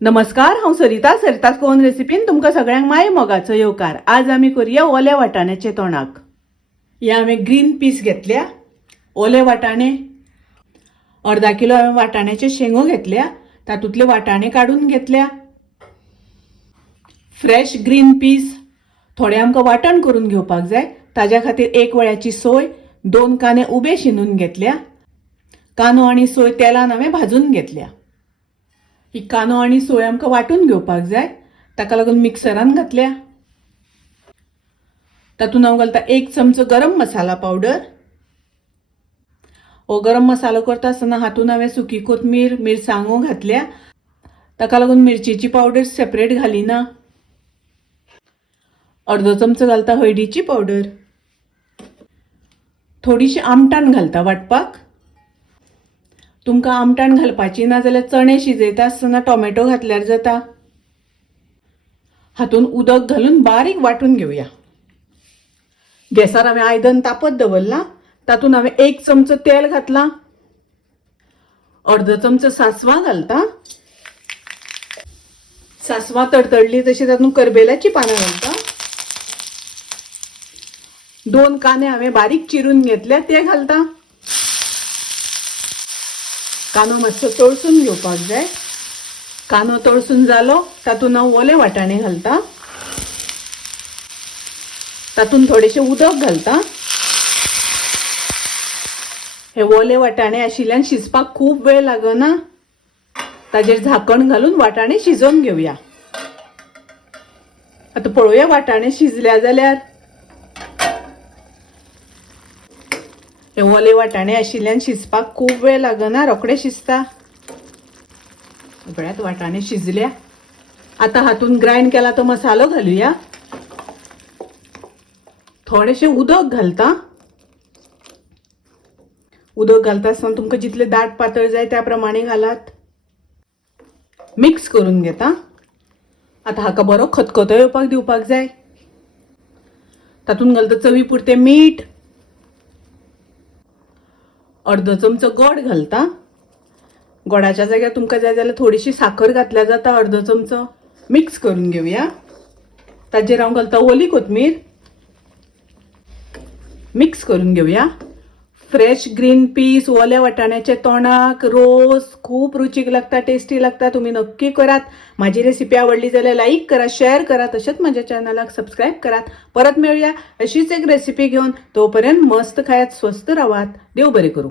नमस्कार, हांव सरिता कोन रेसिपीन तुमकां सगळ्यांक माय मोगाचो येवकार। आज आमी करूया ओल्या वाटाण्याचे तोणाक। हे हांवें ग्रीन पीस घेतल्या, ओले वाटाणे अर्धा किलो हांवें वाटाण्याचे शेंगो घेतल्या, तातूंतले वाटाणे काढून घेतल्या। फ्रेश ग्रीन पीस थोडे आमकां वाटण करून घेवपाक जाय, ताज्या खातीर एक वळ्याची सोय, 2 कांदे उबे शिनून घेतल्या। कांदो आनी सोय तेलान हांवें भाजून घेतल्या। ही कांदो आनी सोय आमकां वाटून घेवपाक जाय, ताका लागून मिक्सरान घातल्या। तातूंत हांव घालता 1 चमचो गरम मसाला पावडर। हो गरम मसालो करता आसतना हातून हांवें सुकी कोथमीर, मिरसांगो घातल्या, ताका लागून मिरचीची पावडर सेपरेट घालिना। अर्दो चमचो घालता हळदीची पावडर। थोडीशी आमटाण घालता वाटपाक। तुमकां आमटाण घालपाची ना जाल्यार चणे शिजयता आसतना टोमॅटो घातल्यार जाता। हातून उदक घालून बारीक वाटून घेवया। गॅसार हांवें आयदन तापत दवरला, तातून हांवें 1 चमचो तेल घातला, अर्दो चमचो सासवां घालता। सासवां तडतडली तशी तातूंत करबेलाची पानां घालता। 2 कांदे हांवें बारीक चिरून घेतल्या ते घालता। कांदो मातसो तळसून घेवपाक जाय। कांदो तळसून जालो तातूंत हांव ओले वाटाणे घालता। तातूंत थोडेशें उदक घालता। हे ओले वाटाणे आशिल्ल्यान शिजपाक खूब वेळ लागना। ताजेर झाकण घालून वाटाणे शिजोवन घेवया। आता पळोवया वाटाणे शिजल्या जाल्यार। हे ओले वाटाणे आशिल्ल्यान शिजपाक खूब वेळ लागना, रोखडे शिजता। पळयात वाटाणे शिजल्या। आता हातून ग्राइंड केला तो मसालो घालूया। थोडेशें उदक घालता। उदक घालता आसतना तुमकां जितले दाट पातळ जाय त्या प्रमाणे घालात। मिक्स करून घेता। आता हाका बरो खतखतो येवपाक दिवपाक जाय। तातून घालता चवी पुरते मीठ, अर्दो चमचो गोड घालता। गोडाच्या जाग्यार तुमकां जाय जाल्यार थोडीशी साखर घातल्या जाता, अर्दो चमचो। मिक्स करून घेवया। ताजेर हांव घालता ओली कोथमीर। मिक्स करून घेवया। फ्रेश ग्रीन पीस ओल्या वाटाण्याचे तोणाक रोस खूप रुचीक लागता, टेस्टी लागता। तुम्ही नक्की करात। माझी रेसिपी आवडली जाल्यार लाईक करा, शेअर करा, तसेच माझ्या चॅनलाक सबस्क्राईब करात। परत मिळूया अशीच एक रेसिपी घेऊन। तोपर्यंत मस्त खायात, स्वस्त राहात। देव बरे करू।